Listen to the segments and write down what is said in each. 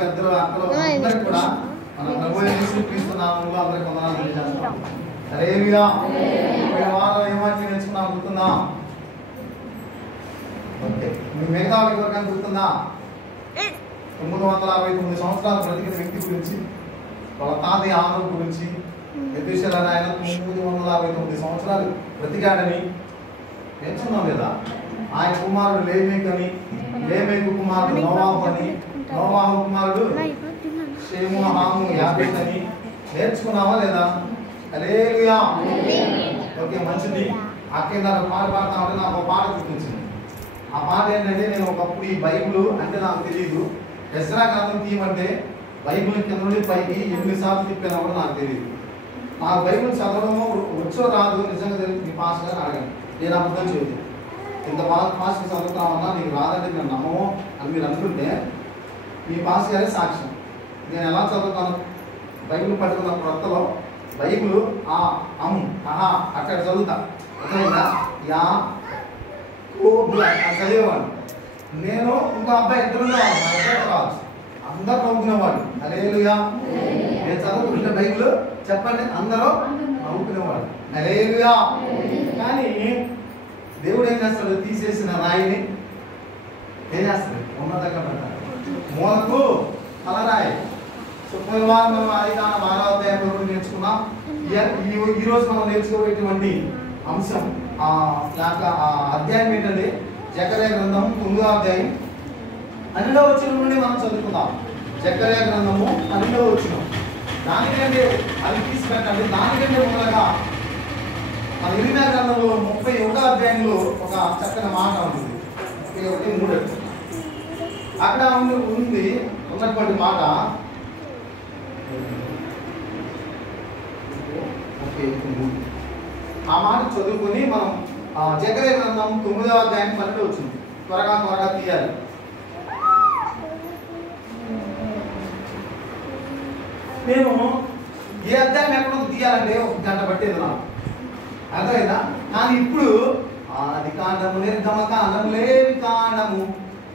పెద్దలు అక్కలు అందరికీ కూడా మన ప్రభు యేసుక్రీస్తు నామములో అందరికీ వందనాలు తెలియజేస్తున్నాం. హల్లెలూయా. ఈ వారం ఏమాచి నేర్చుకున్నాం గుర్తుందా? ఓకే, మీ మిగతా ఎవరికైనా గుర్తుందా? 969 సంవత్సరాలు బ్రతికిన వ్యక్తి గురించి, వాళ్ళ తాతయ్య ఆనవ గురించి, ఎఫెసీయుల ఆయన 969 సంవత్సరాలు బ్రతికాడని నేర్చుకున్నాం కదా. ఆయన కుమారుడు లేమేకు అని, లేమేకు కుమారుడు నోవాహు అని, నోవాహు కుమారుడు షేము, హాము, యాఫెతు అని నేర్చుకున్నావా లేదా? హల్లెలూయా. ఓకే, మంచిది. అక్కడ నాకు పాట పాడుతా ఉంటే నాకు ఒక పాట గుర్తొచ్చింది. ఆ పాట ఏంటంటే, నేను ఒకప్పుడు ఈ బైబిల్ అంటే నాకు తెలియదు, ఎజ్రా గ్రంథం తీయమంటే బైబిల్ కింద నుండి పైకి ఎన్నిసార్లు తిప్పాను కూడా నాకు తెలియదు. నాకు బైబిల్ చదవడము వచ్చో రాదు నిజంగా తెలియదు. మీ పాస్ గారు అడగండి, నేను అబద్ధం చేయదు. ఇంత బాగా పాస్ చదువుతామన్నా నీకు రాదంటే నేను నమ్మము అని మీరు అనుకుంటే మీ పాస్ గారే సాక్ష్యం. నేను ఎలా చదువుతాను? బైబిల్ పట్టుకున్న కొత్తలో బైబిల్ అక్కడ చదువుతా, అర్థమైందా? యా చదివేవాడు. నేను ఇంకో అబ్బాయి ఇద్దరు కావచ్చు, అందరూ నవ్వుకునేవాడు. హల్లెలూయా. నేను చదువుకుంటే బైబిల్ చెప్పండి, అందరూ నవ్వుకునేవాడు. హల్లెలూయా. కానీ దేవుడు ఏం చేస్తాడు? తీసేసిన రాయిని ఏం చేస్తాడు? ఉన్నతంగా పెడతాడు. మూలకు తలరాయి. పోయిన వారం మనం ఆదికాండం 6వ అధ్యాయంలో నేర్చుకున్నాం. ఈ రోజు మనం నేర్చుకోబోయేటువంటి అంశం అధ్యాయం ఏంటంటే జకర్యా గ్రంథం 9వ అధ్యాయం 12వ వచనం నుండి మనం చదువుకుందాం. జకర్యా గ్రంథము 12వ వచనం. దానికంటే అది తీసుకెట్టండి. దానికంటే ముందుగా మన ఇర్మియా గ్రంథంలో 31వ అధ్యాయంలో ఒక చక్కని మాట ఉంటుంది. 31:3 అక్కడ ఉన్నటువంటి మాట. ఆ మాట చదువుకొని మనం జకర్యా గ్రంథం 9వ అధ్యాయం 12 వచ్చింది. త్వరగా తీయాలి. నేను ఏ అధ్యాయం ఎక్కడో తీయాలంటే 1 గంట పట్టేది నాకు, అర్థమైందా? కానీ ఇప్పుడు ఆది కాండము, నిర్గమ కాండము, లేవి కాండము,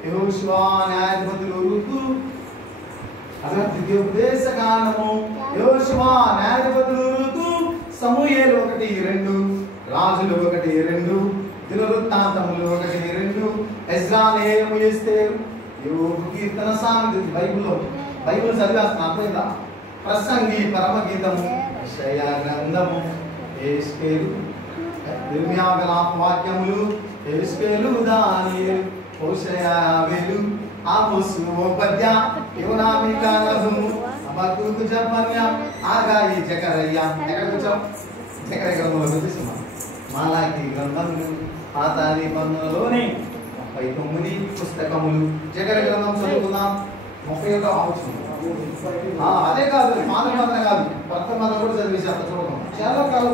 యెహోషువ, న్యాయాధిపతులు, ఋతు, ద్వితీయోపదేశ కాండము, యెహోషువ, న్యాయాధిపతులు, ఋతు, సమూయేలు 1-2, రాజులు 1-2, దినవృత్తాంతములు 1-2, ఎజ్రా, నెహెమియా, ఎస్తేరు, యోబు, కీర్తన, సామెతలు. బైబిల్ చదివేస్తున్నా, అర్థమైందా? ప్రసంగి, పరమగీతము, యెషయా గ్రంథము, ఎస్తేరు, ఇర్మియా విలాప వాక్యములు, ఎస్తేరు, దానియేలు, హోషేయ, యోవేలు, ఆమోసు, ఓబద్య, యోనా, మీకా, నహూము, హబక్కూకు, జెఫన్యా, ఆగాయి, జకర్యా. ఎక్కడికి వచ్చాం? జకర్యా గ్రంథంలో చూపిస్తున్నాం. మాలాకి గ్రంథములు, పాత నిబంధనలోని 39 పుస్తకములు. జకర్యా గ్రంథం చదువుకుందాం. 31వ వచనం. అదే కాదు, పాత నిబంధన కాదు, కొత్త నిబంధన కూడా చదివేశారు. చూడడం చాలా కాలం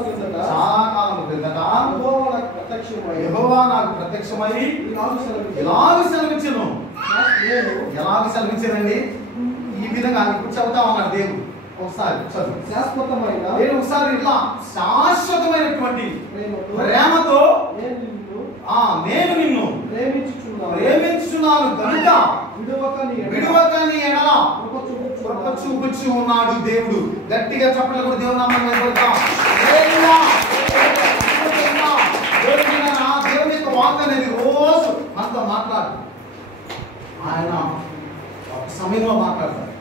క్రిందట యెహోవా నాకు ప్రత్యక్షమై ఎలాగ సెలవిచ్చును. ఎలాగ సెలవిచ్చానండి? ఈ విధంగా ఇప్పుడు చెబుతా ఉన్నాడు దేవుడు. ఒకసారి చదువు. శాశ్వతమైన, నేను ఒకసారి ఇట్లా శాశ్వతమైనటువంటి ప్రేమతో నేను నిన్ను ప్రేమించుచున్నాను కనుక విడువక నీ ఎడల కృప చూపుచు ఉన్నాడు దేవుడు. గట్టిగా చప్పట్లు కూడా దేవుని నామమున కొడతాం. హల్లెలూయా. దేవుని యొక్క వాక్కు అనేది రోజు మనతో మాట్లాడు. ఆయన ఒక సమయంలో మాట్లాడతాడు.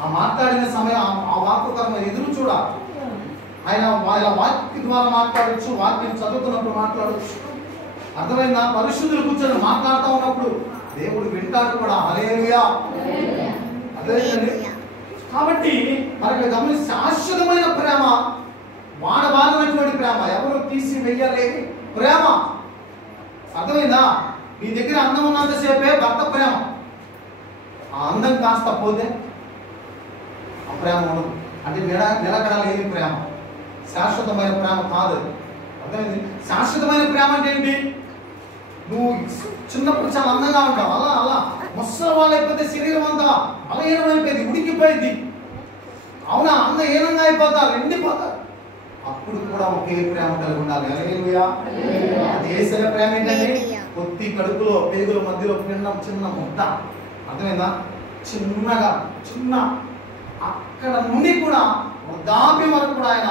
ఆ మాట్లాడిన సమయం ఆ వాక్కు కర్మ ఎదురు చూడాలి. ఆయన వాళ్ళ వాక్య ద్వారా మాట్లాడచ్చు, వాక్యం చదువుతున్నప్పుడు మాట్లాడచ్చు. అర్థమైందా? పరిశుద్ధులు కూర్చొని మాట్లాడుతూ ఉన్నప్పుడు దేవుడు వింటాడు కూడా. హల్లెలూయా. అదేంటండి? కాబట్టి మనకి గమనించి శాశ్వతమైన ప్రేమ, వాడబారినటువంటి ప్రేమ, ఎవరు తీసి వెయ్యలేని ప్రేమ. అర్థమైందా? నీ దగ్గర అందం ఉన్నంతసేపే భర్త ప్రేమ. ఆ అందం కాస్త పోతే ఆ ప్రేమ ఉండదు. అంటే నిలకడ లేని ప్రేమ, శాశ్వతమైన ప్రేమ కాదు. అర్థమైంది? శాశ్వతమైన ప్రేమ అంటే ఏంటి? నువ్వు చిన్నప్పుడు చాలా అందంగా ఉంటావు, అలా ముసలి వాళ్ళు అయిపోతే శరీరం అంతా బలహీనమైపోయింది, ఉడికిపోయింది. అవునా? అందం హీనంగా అయిపోతారు, ఎండిపోతారు. అప్పుడు కూడా ఒకే ప్రేమ కలిగి ఉండాలి. హల్లెలూయా. అది యేసయ్య ప్రేమ ఏంటండి? కొద్ది కడుపులో పేగుల మధ్యలో పిండం చిన్న ముద్ద. అర్థమైందా? చిన్న అక్కడ నుండి కూడా వృద్ధాప్యం వరకు కూడా ఆయన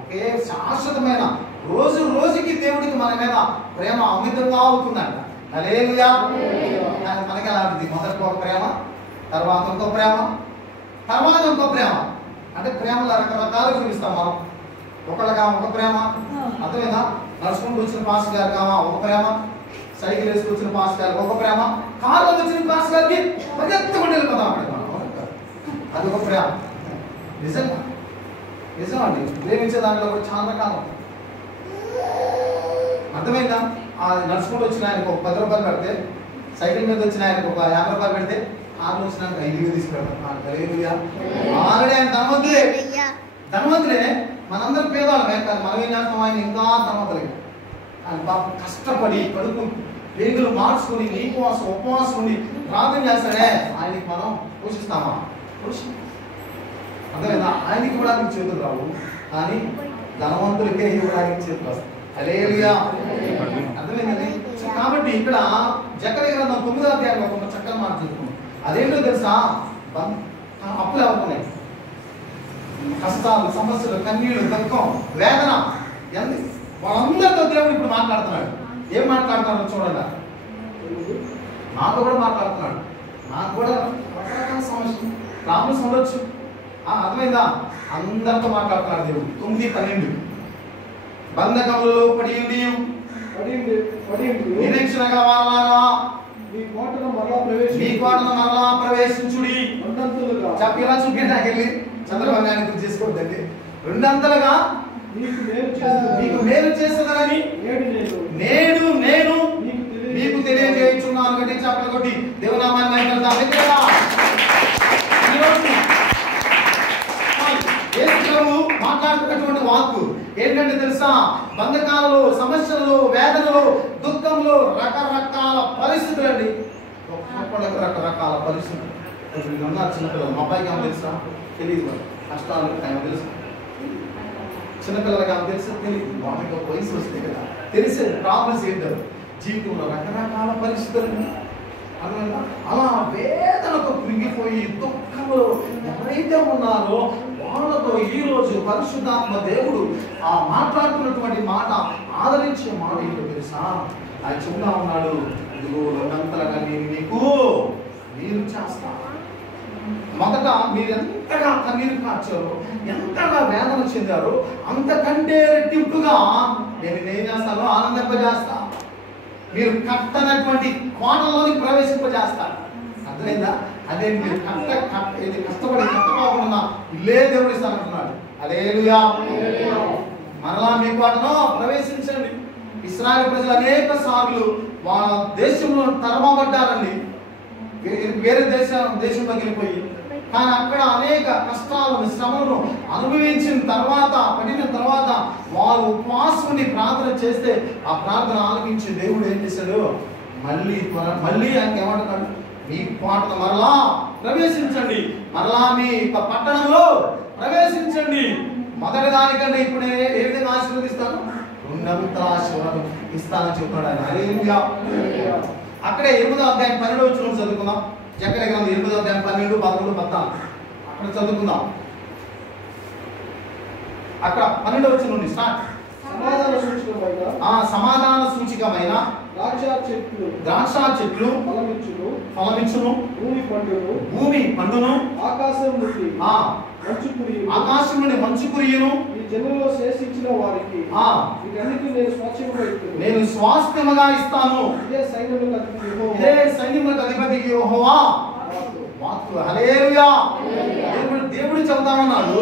ఒకే శాశ్వతమైన రోజు రోజుకి దేవుడికి మన మీద ప్రేమ అమితంగా అవుతుందంట. హల్లెలూయా. మనకి అలాంటిది మొదటి ఒక ప్రేమ, తర్వాత ఇంకో ప్రేమ, తర్వాత ఇంకో ప్రేమ. అంటే ప్రేమలో రకరకాలు చూపిస్తాం మనం. ఒకళ్ళగా ఒక ప్రేమ, అర్థమైనా నడుచుకుంటూ వచ్చిన పాస్ గారు కావా ఒక ప్రేమ, సైకిల్ వేసుకొచ్చిన పాస్ గారికి ఒక ప్రేమ, కారులో వచ్చిన పాస్ గారికి పరిగెత్తుకుంటూ వెళ్ళిపోతాం అక్కడ మనం. అది ఒక ప్రేమ. నిజంగా నిజమండి. ప్రేమించే దాంట్లో కూడా చాలా రకాలు. అర్థమైందా? నడుచుకుంటూ వచ్చిన ఆయనకు ఒక 10 రూపాయలు పెడితే, సైకిల్ మీద వచ్చిన ఆయనకు ఒక 50 రూపాయలు పెడితే, కారులో వచ్చిన 5 తీసి పెడతాం. ఆల్రెడీ ఆయన ధనవంతులే, మనందరం పేదవాళ్ళమే. కానీ మనం ఏం చేస్తాం? ఆయన ఇంకా ధనవంతులే. ఆయన పాపం కష్టపడి కడుపు వేగులు మార్చుకుని నీకోసం ఉపవాసం ఉండి ప్రార్థన చేస్తాడే, ఆయనకి మనం పోషిస్తామా? అర్థమైందా? ఆయనకి ఇవ్వడానికి చేతులు రావు, కానీ ధనవంతులకే ఇవ్వడానికి చేతులు వస్తాయి. హల్లెలూయా. అర్థమైందండి? కాబట్టి ఇక్కడ జకర్యా గ్రంథం 9వ అధ్యాయంలో ఒక చక్కని మాట చెప్పుకున్నాం. అదేంటో తెలుసా? అప్పులు అవుతున్నాయి, కష్టాలు, సమస్యలు, కన్నీళ్లు, దుఃఖం, వేదన, ఎంత వాళ్ళందరితో దేవుడు ఇప్పుడు మాట్లాడుతున్నాడు. ఏం మాట్లాడుతున్నాడు చూడండి. నాతో కూడా మాట్లాడుతున్నాడు. నాకు కూడా రకరకాల సమస్యలు, ప్రాబ్లమ్స్ ఉండొచ్చు. అర్థమైందా? అందరితో మాట్లాడుతున్నాడు దేవుడు. 9:12 బంధకములలో పడి నిరీక్షణ గల వారలారా మీ కోటను మరలా ప్రవేశించుడి. చెప్పి ఇలా చూపించి నాకు వెళ్ళి చంద్రబాబు నాయుడు గుర్తు చేసుకోవద్దండి. 2 మీకు మేలు చేస్తుందని నేను మీకు తెలియజేయుచున్నాను. గట్టి చప్పట్లు కొట్టి దేవునామాన్ని మాట్లాడుతున్నటువంటి వాక్కు ఏంటంటే తెలుసా? బంధకాలలో, సమస్యలలో, వేదనలో, దుఃఖంలో రకరకాల పరిస్థితులు అండి. ఒక్కొక్కళ్ళకి రకరకాల పరిస్థితులు. ఉన్నారు చిన్నపిల్లలు. మా అబ్బాయికి ఏమో తెలుసా? తెలియదు. కష్టాలు ఏమో తెలుసు. చిన్నపిల్లలకి ఏమో తెలుసా? తెలియదు. వాళ్ళకి ఒక వయసు వస్తే కదా తెలిసేది ప్రాబ్లమ్స్ ఏంటో. జీవితంలో రకరకాల పరిస్థితులు. అలా వేదనతో కృంగిపోయి దుఃఖంలో ఎవరైతే ఉన్నారో వాళ్ళతో ఈరోజు పరిశుద్ధాత్మ దేవుడు మాట్లాడుతున్నటువంటి మాట, ఆదరించే మాట ఏంటో తెలుసా? ఆయన చెప్తా ఉన్నాడు, ఇదిగో 2 అంతలుగా నేను మీకు నీరు చేస్తా. మొదట మీరు ఎంతగా కన్నీరు కార్చారో, ఎంతగా వేదన చెందారో, అంతకంటే రెట్టింపుగా నేను ఏం చేస్తాను? ఆనందింపజేస్తా. మీరు కట్టనటువంటి కోటలోని ప్రవేశింపజేస్తారు. అర్థమైందా? అదే మీరు కష్టపడి కట్టకోకుండా ఇల్లే దేవుడు ఇస్తానంటున్నాడు. హల్లెలూయా. మరలా మీ కోటను ప్రవేశించండి. ఇశ్రాయేలు ప్రజలు అనేక సార్లు వాళ్ళ దేశంలో తరమబడ్డారండి, వేరే దేశంలోకి వెళ్ళిపోయి. కానీ అక్కడ అనేక కష్టాలను, శ్రమలను అనుభవించిన తర్వాత, పడిన తర్వాత వారు ఉపవాసం ప్రార్థన చేస్తే ఆ ప్రార్థన ఆలకించి దేవుడు ఏం చేశాడు? మళ్ళీ ఆయనకి ఏమంటున్నాడు? మీ కోటను మరలా ప్రవేశించండి, మరలా మీ పట్టణంలో ప్రవేశించండి. మొదటి దానికంటే ఇప్పుడు ఏ విధంగా ఆశీర్వదిస్తాను? 2 అంతల ఆశీర్వాదం ఇస్తానని చెప్తున్నాడు ఆయన. హల్లెలూయా. అక్కడే 8వ అధ్యాయం 12వ వచనం చదువుకుందాం. జకర్యా గ్రంథం 8వ అధ్యాయం 12, 13, 14 అక్కడ చదువుకుందాం. అక్కడ 12వ వచనం నుండి స్టార్ట్. సమాధాన సూచికమైన ద్రాక్ష చెట్లు ఫలమిచ్చును, భూమి పండును, ఆకాశం నుండి మంచు కురియును. జనులలో శేషించిన వారికి నేను స్వాస్థ్యముగా ఇస్తాను. ఇదే సైన్యములకు అధిపతి యెహోవా వాక్కు. హల్లెలూయా. దేవుడు చెబుతా ఉన్నాడు,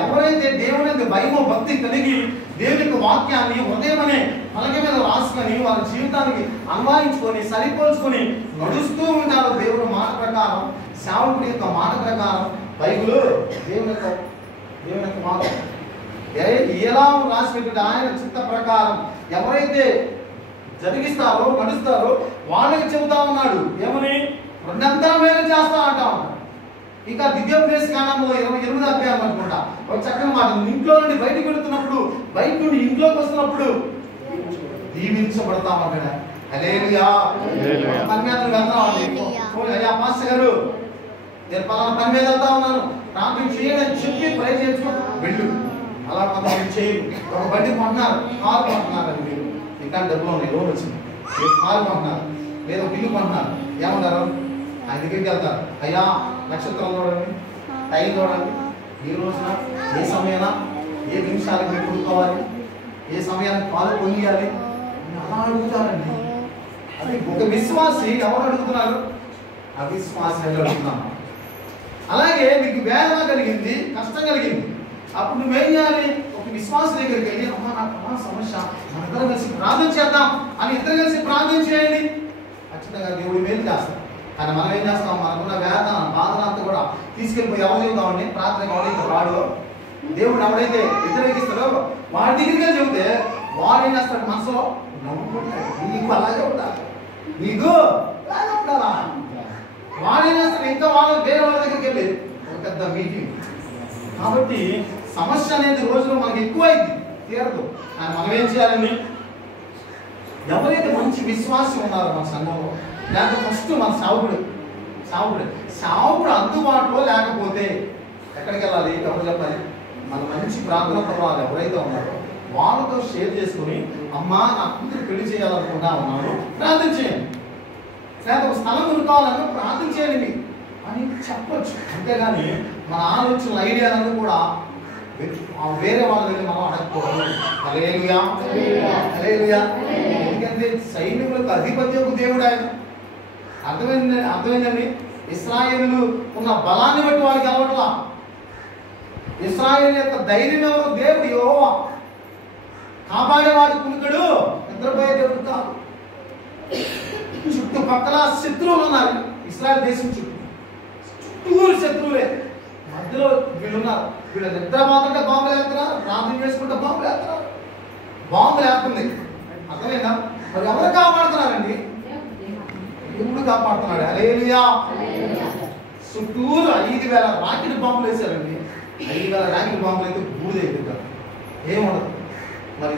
ఎవరైతే దేవుని భయము భక్తి కలిగి దేవుని యొక్క వాక్యాన్ని హృదయం అనే పలక మీద రాసుకొని వారి జీవితానికి అన్వయించుకొని సరిపోల్చుకొని నడుస్తూ ఉంటారు దేవుడు మాట ప్రకారం, సేవకుడి యొక్క మాట ప్రకారం. బైబిల్ దేవుని యొక్క మాట ఎలా రాసి పెట్టి ఆయన చిత్త ప్రకారం ఎవరైతే జరిగిస్తారో, నడుస్తారో వాళ్ళకి చెబుతా ఉన్నాడు. ఏమని? 2 అంతల మేలు చేస్తా అంటా ఉంటాడు. ఇంకా దివ్యోపదేశ కాలంలో 28వ అధ్యాయం అనుకుంటా ఒక చక్కని మాట. ఇంట్లో నుండి బయటకు వెళుతున్నప్పుడు, బయట నుండి ఇంట్లోకి వస్తున్నప్పుడు దీవించబడతామంటాడు. హల్లెలూయా. పాస్టర్ గారు నేను పలానా పని మీద వెళ్తా ఉన్నాను, ప్రార్థన చేయండి అని చెప్పి ప్రే చేసుకో వెళ్ళు. అలా కొంతమంది చేయరు. ఒక బండి కొంటున్నారు, కారు కొంటున్నారు అని మీరు ఇంకా డబ్బులు ఉన్నాయి, లోన్ వచ్చింది, మీరు కారు కొంటున్నారు లేదా ఒక ఇల్లు కొంటున్నారు, ఏమంటారు? ఆయన దగ్గరికి వెళ్తారు, అయ్యా నక్షత్రం చూడండి, టైం చూడండి, ఏ రోజున ఏ సమయాన ఏ నిమిషాలకు మీరు కొనుక్కోవాలి, ఏ సమయానికి పాలు కొనియాలి అలా అడుగుతారండి. అది ఒక విశ్వాసి ఎవరు అడుగుతున్నారు? అవిశ్వాసి అడుగుతున్నాను. అలాగే నీకు వేదన కలిగింది, కష్టం కలిగింది, అప్పుడు నువ్వేం చేయాలి? ఒక విశ్వాస దగ్గరికి వెళ్ళి, అమ్మా నాకు సమస్య, మనందరం కలిసి ప్రార్థన చేద్దాం అని ఇద్దరు కలిసి ప్రార్థన చేయండి. ఖచ్చితంగా దేవుడు మేలు చేస్తాం. కానీ మనం ఏం చేస్తాం? మనకున్న వేదన బాధనంతా కూడా తీసుకెళ్ళిపోయి ఎవరు చెబుతామండి? ప్రార్థన ఎవరైతే వాడు దేవుడు ఎవడైతే వ్యతిరేకిస్తాడో వాడి దగ్గరికి చెబితే వాడు ఏం చేస్తాడు? మనసులో నవ్వుకుంటాడు, నీకు అలాగే ఉండాలి, నీకు అలాగే ఉండాలా. వాడు ఏం చేస్తాడు? ఇంకా వాళ్ళు వేరే వాళ్ళ దగ్గరికి వెళ్ళి ఒక పెద్ద మీటింగ్. కాబట్టి సమస్య అనేది రోజులో మనకి ఎక్కువైంది, తీరదు. కానీ మనం ఏం చేయాలండి? ఎవరైతే మంచి విశ్వాసం ఉన్నారో మన సంఘంలో, లేకపోతే ఫస్ట్ మన సావుకుడు అందుబాటులో లేకపోతే ఎక్కడికి వెళ్ళాలి? ఎవరు చెప్పాలి? మన మంచి ప్రార్థనతో వాళ్ళు ఎవరైతే ఉన్నారో వాళ్ళతో షేర్ చేసుకుని, అమ్మా నా కూతురు పెళ్లి చేయాలనుకుంటా ఉన్నాను, ప్రార్థన చేయండి. లేదా ఒక స్థలం కొనుక్కోవాలని ప్రార్థన చేయండి అని చెప్పొచ్చు. అంతేగాని మన ఆలోచనలు ఐడియాలను కూడా వేరే వాళ్ళ దగ్గర మనం అడగకూడదు. హల్లెలూయా, హల్లెలూయా. ఎందుకంటే సైనికులకు అధిపతి ఒక దేవుడు ఆయన. అర్థమైందండి? ఇశ్రాయేలు ఉన్న బలాన్ని బట్టి వాళ్ళకి అలవట్లా. ఇశ్రాయేలు యొక్క ధైర్యం ఎవరు? దేవుడు యెహోవా. కాపాడేవాడు కునుకడు, నిద్రపోయే దేవుడు కాదు. చుట్టుపక్కల శత్రువులు ఉన్నారు. ఇశ్రాయేలు దేశం చుట్టూరు శత్రువులే, మధ్యలో వీళ్ళున్నారు. వీళ్ళు నిద్రపోతుంటే బాంబులు వేస్తున్నారు, ప్రార్థన చేసుకుంటే బాంబులు వేస్తున్నారు, బాంబులు వేస్తుంది. అర్థమైందా? మరి ఎవరు కాపాడుతున్నారండి? దేవుడు కాపాడుతున్నాడు. హల్లెలూయా. చుట్టూరు 5,000 రాకెట్ బాంబులు వేశారండి. 5,000 రాకెట్ బాంబులు అయితే బూడిదైపోతారు, ఏముండదు. మరి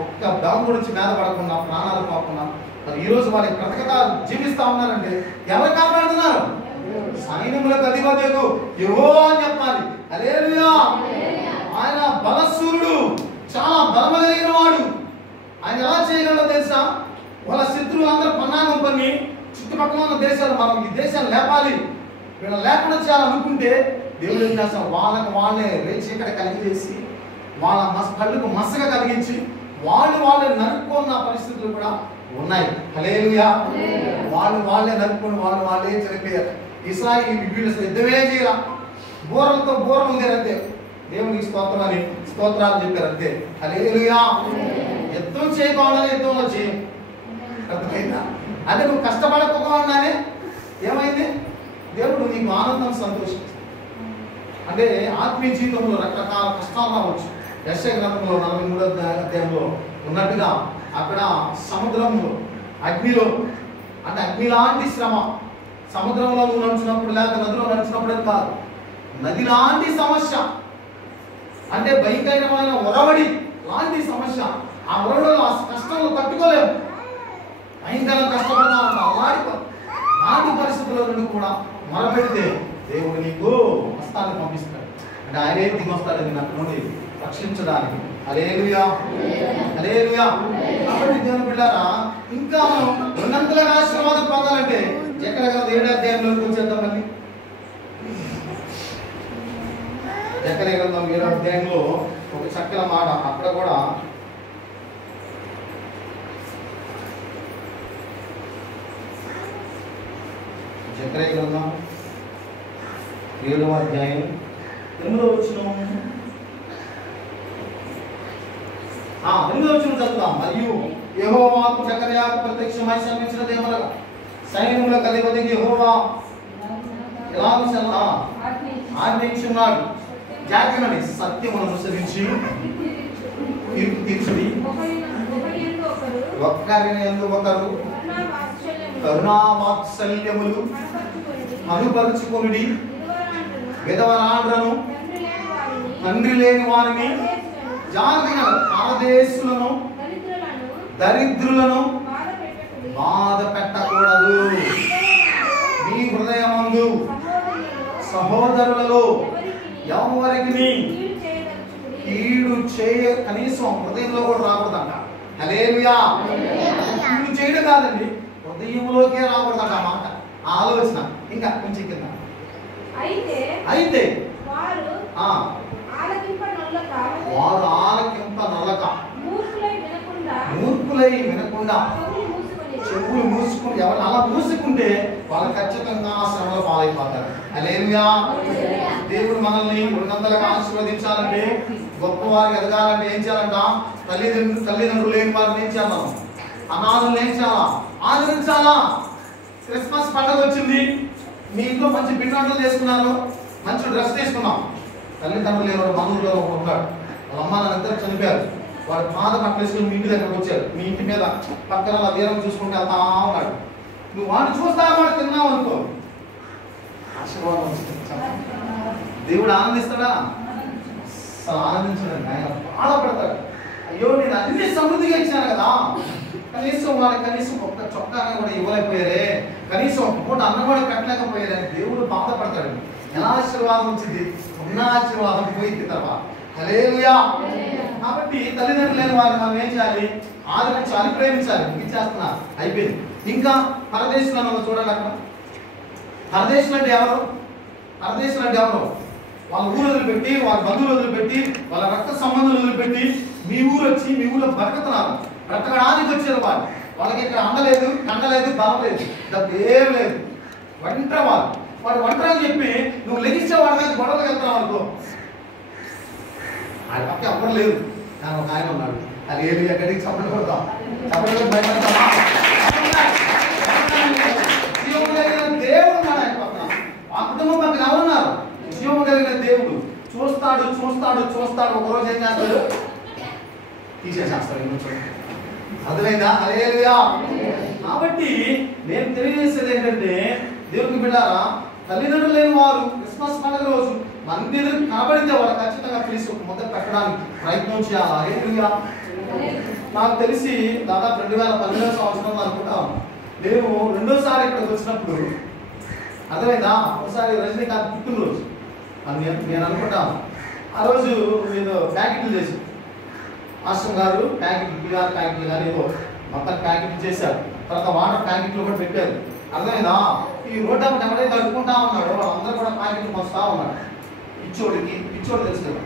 ఒక్క బాంబు గురించి మీద పడకుండా, ప్రాణాలు పోకుండా మరి ఈరోజు వాళ్ళకి బ్రతకతా జీవిస్తా ఉన్నారంటే ఎవరు కాపాడుతున్నారు? సైన్యములకు అధిపతియగు యెహోవా అని చెప్పాలి. హల్లెలూయా. ఆయన బలశూరుడు, చాలా బలము కలిగిన వాడు. ఆయన ఎలా చేయగలడో తెలుసా? వాళ్ళ శత్రువులందరూ పన్నాగం పన్ని చుట్టుపక్కల ఉన్న దేశాలు, మనం ఈ దేశాన్ని లేపాలి, వీళ్ళని లేకుండా చేయాలనుకుంటే దేవుడు ఏం చేస్తాం? వాళ్ళే రేచీకట కలిగేసి వాళ్ళ కళ్ళకు మసగా కలిగించి వాళ్ళే నరుక్కున్న పరిస్థితులు కూడా ఉన్నాయి. హల్లెలూయా. వాళ్ళే నరుక్కుని వాళ్ళే చనిపోయారు. ఇశ్రాయేలు వీళ్ళు యుద్ధమే చేయాల, బోరలతో బోరలు ఉందారు అంతే. దేవునికి స్తోత్రాన్ని స్తోత్రాలు చెప్పారు అంతే. హల్లెలూయా. యుద్ధం చేయకుండా యుద్ధంలో చేయం. అర్థమైందా? అంటే నువ్వు కష్టపడకపోగానే ఏమైంది? దేవుడు నీకు ఆనందం, సంతోషం. అంటే ఆత్మీయ జీవితంలో రకరకాల కష్టాలు రావచ్చు. యెషయా గ్రంథంలో 43వ అధ్యాయంలో ఉన్నట్టుగా అక్కడ సముద్రంలో అగ్నిలో, అంటే అగ్ని లాంటి శ్రమ, సముద్రంలో నువ్వు నడుచున్నప్పుడు లేక నదిలో నడుచున్నప్పుడు కాదు, నది లాంటి సమస్య, అంటే భయంకరమైన ఒరవడి లాంటి సమస్య. ఆ ఒరవడిలో ఆ కష్టంలో తట్టుకోలేము, భయంకరంగా కష్టపడతా ఉంటాం. అలాంటి పరిస్థితుల్లో నుండి కూడా మొరపెడితే దేవుడు నీకు హస్తాన్ని పంపిస్తాడు. అంటే ఆయన ఏం దిగొస్తాడని నాకు నుండి రక్షించడానికి. హల్లెలూయా, హల్లెలూయా. కాబట్టి దేవుని బిడ్డలారా, ఇంకా మనం ఉన్నంతగా ఆశీర్వాదం పొందాలంటే ఎక్కడ 7వ అధ్యాయంలోకి వచ్చేద్దాం. మళ్ళీ జకర్యా గ్రంథం 7వ అధ్యాయంలో ఒక చక్కని మాట, అక్కడ కూడా జకర్యా గ్రంథం 7వ అధ్యాయం 8వ వచనం, 8వ వచనం చదువుతాం. మరియు యెహోవాకు జకర్యాకు ప్రత్యక్షమై సమీపించిన దేవుడు సైన్యములకు అధిపతికి యెహోవా ఎలాగో ఆజ్ఞించున్నాడు, జాగ్రత్తని సత్యమును అనుసరించి తీర్పు తీర్చుడి, ఒక్కరిని యందు ఒకరు కరుణా వాత్సల్యములు అనుపరుచుకొనుడి, విధవరాండ్రను తండ్రి లేని వారిని, జాగ్రత్తగా పరదేశులను దరిద్రులను బాధ పెట్టకూడదు. మీ హృదయమందు సహోదరులలో ఎవరికి కీడు చేయ కనీసం హృదయంలో కూడా రాకూడదంట. హల్లెలూయా. కీడు చేయడం కాదండి, హృదయంలోకే రాకూడదంట ఆ మాట, ఆ ఆలోచన. ఇంకా కొంచెం కింద అయితే వారు ఆలకింప నొల్లక మూర్ఖులై వినకుండా చెవులు మూసుకుని ఎవరు అలా మూసుకుంటే వాళ్ళు ఖచ్చితంగా శ్రమలో పాలైపోతారు. హల్లెలూయా. దేవుడు మనల్ని ఉన్నంతలుగా ఆశీర్వదించాలంటే, గొప్పవారికి ఎదగాలంటే ఏం చేయాలంట? తల్లిదండ్రులు లేని వారిని ఏం చేయాలి? మనం అనాథులను ఏం చేయాలా? ఆదరించాలా. క్రిస్మస్ పండుగ వచ్చింది, మీ ఇంట్లో మంచి పిండి వంటలు చేసుకున్నారు, మంచి డ్రెస్ తీసుకున్నాం. తల్లిదండ్రులు లేని వాడు మన ఊళ్ళో ఉన్నాడు, వాళ్ళ అమ్మ నాన్న ఇద్దరు చనిపోయారు. వాడు పాత కట్టేసుకుని మీ ఇంటి దగ్గరకు వచ్చారు. మీ ఇంటి మీద పక్కన అలా దీరం చూసుకుంటే వెళ్తా ఉన్నాడు. నువ్వు వాడిని చూస్తా వాడు తిన్నావు అనుకో, ఆశీర్వాదం వచ్చింది. దేవుడు ఆనందిస్తాడా? అసలు ఆనందించడండి. ఆయన బాధపడతాడు. అయ్యో నేను అన్ని సమృద్ధిగా ఇచ్చాను కదా, కనీసం వాడికి కనీసం ఒక్క చొక్కాగా కూడా ఇవ్వలేకపోయారే, కనీసం ఒక పూట అన్నం కూడా పెట్టలేకపోయారే అని దేవుడు బాధపడతాడు. ఎలా ఆశీర్వాదం వచ్చింది? ఉన్న ఆశీర్వాదం పోయింది తర్వాత. హల్లెలూయా. కాబట్టి తల్లిదండ్రులు లేని వారిని మనం ఏం చేయాలి? ఆదరించాలి, ప్రేమించాలి. ఇచ్చేస్తున్నా అయిపోయింది. ఇంకా పరదేశంలో మనం చూడాలి. అక్కడ పరదేశం అంటే ఎవరు? పరదేశం అంటే ఎవరు? వాళ్ళ ఊరు వదిలిపెట్టి, వాళ్ళ బంధువులు వదిలిపెట్టి, వాళ్ళ రక్త సంబంధాలు వదిలిపెట్టి మీ ఊరు వచ్చి మీ ఊళ్ళో బ్రతుకుతున్నారు. బ్రతకడానికి వచ్చారు వాళ్ళు. వాళ్ళకి ఇక్కడ అందలేదు, కండలేదు, బలం లేదు, డబ్బు ఏం లేదు. ఒంటరి వాడు ఒంటరి అని చెప్పి నువ్వు లెగిస్తే వాడి మీద గొడవలు వెళ్తున్నావు అనుకో, ఆయన పక్క ఎవ్వరు లేదు. కానీ ఒక ఆయన ఉన్నాడు. అది ఏది ఎక్కడికి చప్పట్లు కొడతాం, చప్పట్లు భయపడతామా? జీవము కలిగిన దేవుడు ఉన్నాడు ఆయన పక్కన. ఆ కుటుంబం పక్కన ఎవరున్నారు? జీవము కలిగిన దేవుడు. చూస్తాడు చూస్తాడు చూస్తాడు, ఒకరోజు ఏం చేస్తాడు? తీసేసేస్తాడు. అర్థమైందా? హల్లెలూయా. కాబట్టి నేను తెలియజేసేది ఏంటంటే, దేవునికి బిడ్డారా, తల్లిదండ్రులు లేని వారు క్రిస్మస్ పండుగ రోజు మందిరం కనబడితే వాళ్ళు ఖచ్చితంగా పిలిచి ఒక ముద్ద పెట్టడానికి ప్రయత్నం చేయాలి. హల్లెలూయా. నాకు తెలిసి దాదాపు 2018 సంవత్సరం అనుకుంటాం, నేను రెండోసారి ఇక్కడికి వచ్చినప్పుడు, అర్థమైందా, ఒకసారి రజనీకాంత్ పుట్టినరోజు అని నేను అనుకుంటాను. ఆ రోజు నేను ప్యాకెట్లు చేసి, మాస్టర్ గారు ప్యాకెట్లు కానీ ఏదో మొత్తం ప్యాకెట్లు చేశారు. తర్వాత వాటర్ ప్యాకెట్లు కూడా పెట్టారు. అర్థమైందా? ఈ రోడ్డు అప్పుడు ఎవరైతే అడుక్కుంటా ఉన్నాడో వాళ్ళందరూ కూడా ప్యాకెట్లు మోస్తా ఉన్నాడు. పిచ్చోడు తెలుసు కదా,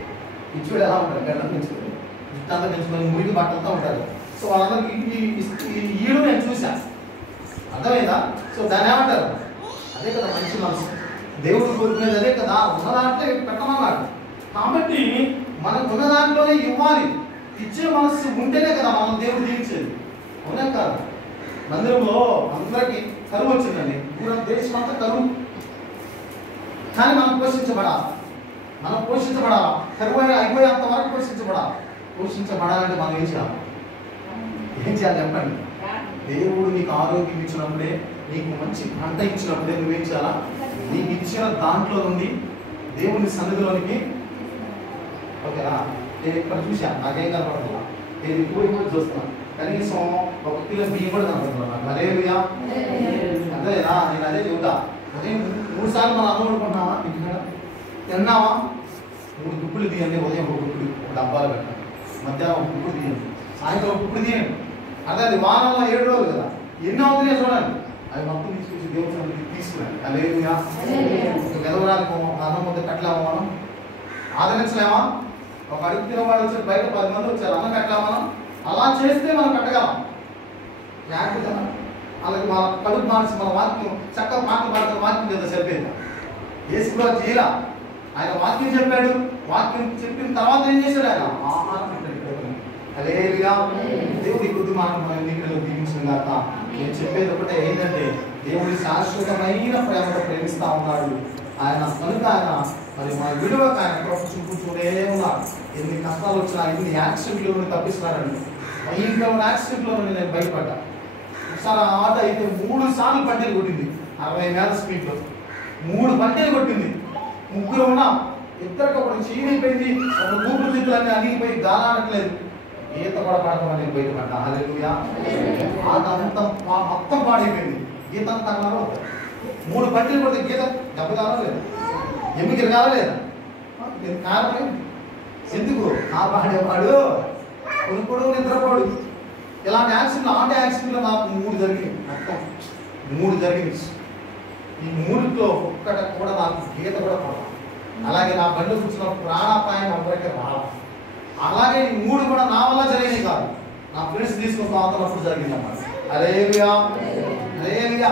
పిచ్చోడు ఎలా ఉంటాడు? గడ్డ పెంచుకొని జుట్టంతా పెంచుకొని మురికి బట్టలతో ఉంటారు. సో వాళ్ళందరికీ ఈడు నేను చూశాను. అర్థమైందా? సో దాన్ని ఏమంటారు? అదే కదా మంచి మనసు. దేవుడు కోరుకునేది అదే కదా, ఉన్న దాంట్లో పెట్టమన్నాడు. కాబట్టి మనకు ఉన్న దాంట్లోనే ఇవ్వాలి. ఇచ్చే మనసు ఉంటేనే కదా మనం దేవుడు దీవించేది. అవునా కాదు? మందిరంలో అందరికీ కరువు వచ్చిందండి, పూర్వ దేశం అంతా కరువు. కానీ మనం పోషించబడాలి. కరువు అయిపోయేంత వరకు పోషించబడాలంటే మనం ఏం చేయాలి చెప్పండి? దేవుడు నీకు ఆరోగ్యం ఇచ్చినప్పుడే, నీకు మంచి పంట ఇచ్చినప్పుడే నువ్వేం చేయాలా? నీకు ఇచ్చిన దాంట్లో నుండి దేవుని సన్నిధిలోనికి, ఓకేనా? నేను ఇక్కడ చూశాను, నాకేం కనపడుతున్నా, నేను ఇప్పుడు చూస్తున్నాను, కనీసం 1 కిలో బియ్యం కూడా కనపడుతున్నాను. హల్లెలూయా. అదేనా? నేను అదే చెబుతా. ఉదయం 3 సార్లు మనం అనుకుంటున్నావా? తిన్నావా? 3 గుప్పులు తీయండి. ఉదయం 1 గుప్పుడు ఒక డబ్బాలు పెట్టండి, మధ్యాహ్నం 1 గుప్పుడు తీయండి, సాయంత్రం 1 గుప్పుడు తీయండి. అదే వారంలో 7 రోజులు కదా, ఎన్ని అవుతున్నాయో చూడండి. అవి మొత్తం తీసుకొచ్చి దేవుని సన్నిధికి తీసుకురండి. హల్లెలూయా. వెదవరాలకు అన్నం ముద్ద పెట్టలేమా? మనం ఆదరించలేమా? ఒక అడుగు తినవాడు వచ్చి బయట 10 మంది వచ్చారు, అన్నం పెట్టలేమా? మనం అలా చేస్తే మనం పెట్టగలం. లేకపోతే అలాగే మన కడుపు మార్చి మన వాక్యం చక్కగా పాటలు పాడుతున్న వాక్యం లేదా సరిపోయిందా? యేసు కూడా చేయరా. ఆయన వాక్యం చెప్పాడు, వాక్యం చెప్పిన తర్వాత ఏం చేశాడు? ఆయన ఆహారం పెట్టాడు. హల్లెలూయా. దేవుడి కొద్ది మాట మనం నీటిలో దీవించిన గాక. నేను చెప్పేది ఒకటే ఏంటంటే, దేవుడి శాశ్వతమైన ప్రేమతో ప్రేమిస్తా ఉన్నాడు ఆయన. కనుక ఆయన మరి మా విలువకు ఆయన కృప చూపుతూనే ఉన్నాడు. ఎన్ని కష్టాలు వచ్చినా, ఎన్ని యాక్సిడెంట్లు తప్పిస్తున్నాడండి. భయంకరమైన యాక్సిడెంట్లో నేను బయటపడ్డా. ఒకసారి ఆ ఆట అయితే 3 సార్లు పంటలు కొట్టింది, 60 మైళ్ళ స్పీడ్లో 3 పంటలు కొట్టింది. 3 ఉన్నాం. ఇద్దరికి ఒకటి చీరైపోయింది, ఒక ఊపిరి తిత్తులన్నీ అణిగిపోయి గాలాడట్లేదు. ఈత కూడా పడకుండా నేను బయటపడ్డా. హల్లెలూయా. ఆట అంతా మొత్తం పాడైపోయింది. గీత అంతా 3 పంటలు కొడితే గీత దెబ్బ కాలం లేదు. ఎమ్మికి రావలేదా? కారణం ఎందుకు? కాపాడేవాడు కొనుక్కోడు, నిద్రపోడు. ఇలాంటి యాక్సిడెంట్లు, ఆంటీ యాక్సిడెంట్లు నాకు 3 జరిగినాయి. మొత్తం 3 జరిగినాయి. ఈ 3లో ఒక్కట కూడా నాకు గీత కూడా పడదు. అలాగే నా బండి కూర్చున్న ప్రాణాపాయం ఎవరికి రావాలి. అలాగే ఈ 3 కూడా నా వల్ల జరిగినాయి కాదు, నా ఫ్రెండ్స్ తీసుకొని తాగుతున్నప్పుడు జరిగిందన్నమాట. హల్లెలూయా, హల్లెలూయా.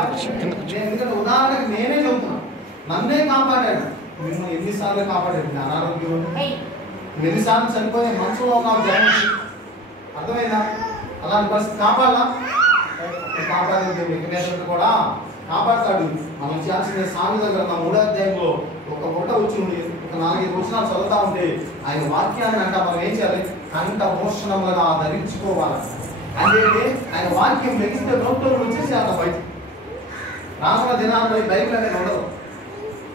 ఎందుకంటే ఉదాహరణకి నేనే చెబుతున్నాను, నన్నే కాపాడాడు. మిమ్మల్ని ఎన్నిసార్లు కాపాడాడు? మీ అనారోగ్యం ఎన్నిసార్లు చనిపోయే మనసులో నాకు జన్మించి, అర్థమైందా? అలాంటి పరిస్థితి కాపాడా? కాపాడే విఘ్నేశ్వరుడు కూడా కాపాడతాడు. మనం చేయాల్సిన సామెత గ్రంథం 3వ అధ్యాయంలో ఒక బుట్ట వచ్చి ఉండి ఒక 4-5 వచనాలు చదువుతా ఉంటే ఆయన వాక్యాన్ని అంట మనం ఏం చేయాలి? కంట మోషణములుగా ధరించుకోవాలి. అంటే ఆయన వాక్యం లెగిస్తే నోట్లో వచ్చేసి అంత బయట రానున్న దినాల్లో బైబిల్ అనేది ఉండదు.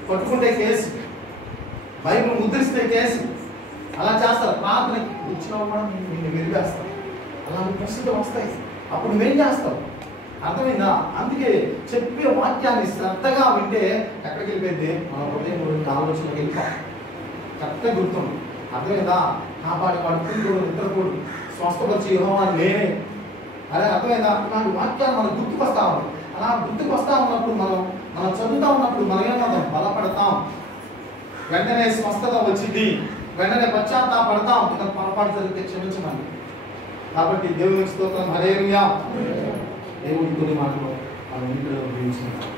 పట్టుకుంటే కేసు, బైబిల్ ముద్రిస్తే కేసు, అలా చేస్తారు. ప్రార్థనకి వచ్చినా కూడా నిన్ను విరివేస్తారు. అలాంటి పరిస్థితులు వస్తాయి. అప్పుడు నువ్వేం చేస్తావు? అర్థమైందా? అందుకే చెప్పే వాక్యాన్ని శ్రద్ధగా వింటే ఎక్కడికి వెళ్ళిపోయింది? మన హృదయం గురించి ఆలోచనకి వెళ్ళిపో, కరెక్ట్గా గుర్తుంది. అర్థమైందా? కాపాడి పడుకుంటూ నిద్రపోడు, స్వస్థపరిచి యెహోవా నేనే. అదే అర్థమైందా? ఇలాంటి వాక్యాలు మనకు గుర్తుకొస్తా ఉంది. అలా గుర్తుకొస్తా ఉన్నప్పుడు మనం చదువుతా ఉన్నప్పుడు మనం ఏమవుతాం? బలపడతాం. వెంటనే స్వస్థత వచ్చింది, వెంటనే పశ్చాత్తాపడతాం. ఇక పొరపాటు జరిగితే క్షమించమండి. కాబట్టి దేవునికి స్తోత్రం. హల్లెలూయా. దేవుడి కొన్ని మాటలు మనం ఇంట్లో ఉపయోగించుకుంటాం.